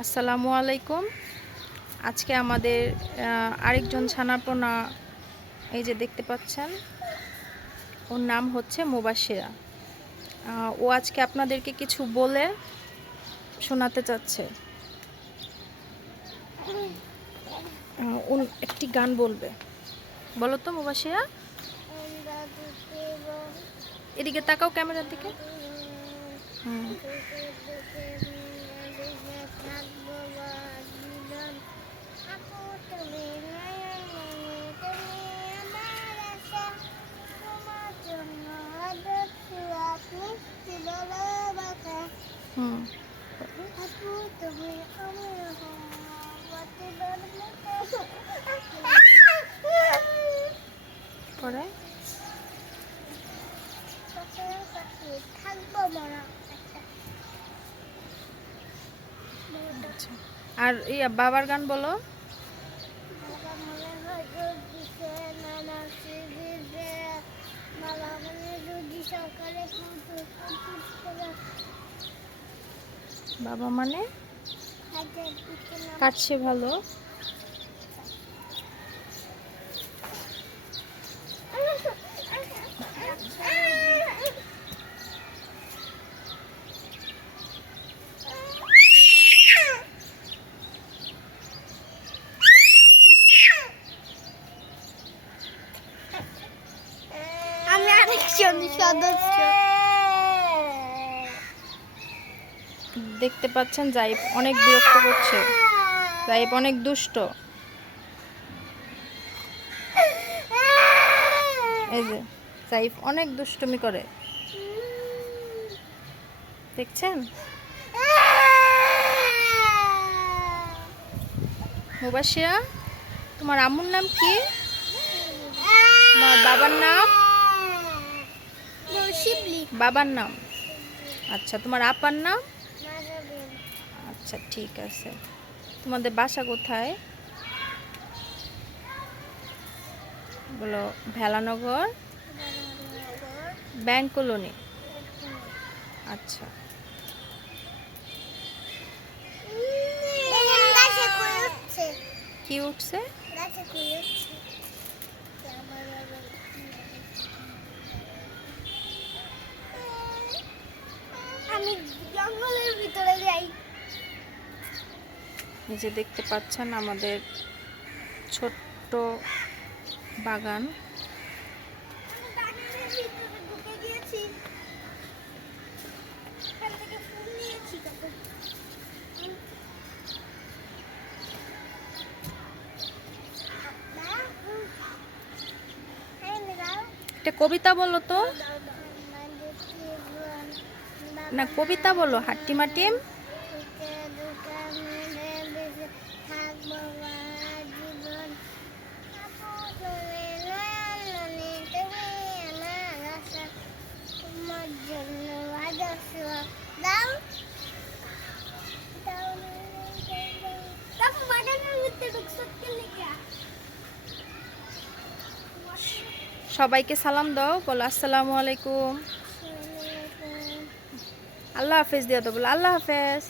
আসসালামু আলাইকুম। আজকে আমাদের আরেকজন ছানাপোনা এই যে দেখতে পাচ্ছেন, ওর নাম হচ্ছে মুবাশিরা। ও আজকে আপনাদেরকে কিছু বলে শোনাতে চাচ্ছে। ও একটি গান বলবে। বলো তো মুবাশিরা। এদিকে তাকাও, ক্যামেরার দিকে। পরে আর বাবার গান বলো। বাবা মানে কাটছে ভালো। আমি আরেকজন সদস্য। দেখতে পাচ্ছেন জাইব অনেক বিরক্ত করছে। জাইব অনেক দুষ্ট। এই যে জাইব অনেক দুষ্টুমি করে, দেখছেন। মুবাশিরা, তোমার আম্মুর নাম কি? তোমার বাবার নাম? বাবার নাম। আচ্ছা, তোমার আপার নাম? আচ্ছা, ঠিক আছে। তোমাদের বাসা কোথায়? বলো। Velanagar, bank colony. আচ্ছা, কি উঠছে? আমি জঙ্গলের ভিতরে যাই। এই যে দেখতে পাচ্ছেন আমাদের ছোট্ট বাগান। একটা কবিতা বলো তো। না, কবিতা বলো। হাট্টিমাটিম। সবাইকে সালাম দাও, বলো আসসালামু আলাইকুম। আল্লাহ হাফেজ দিয়ে দাও, বলো আল্লাহ হাফেজ।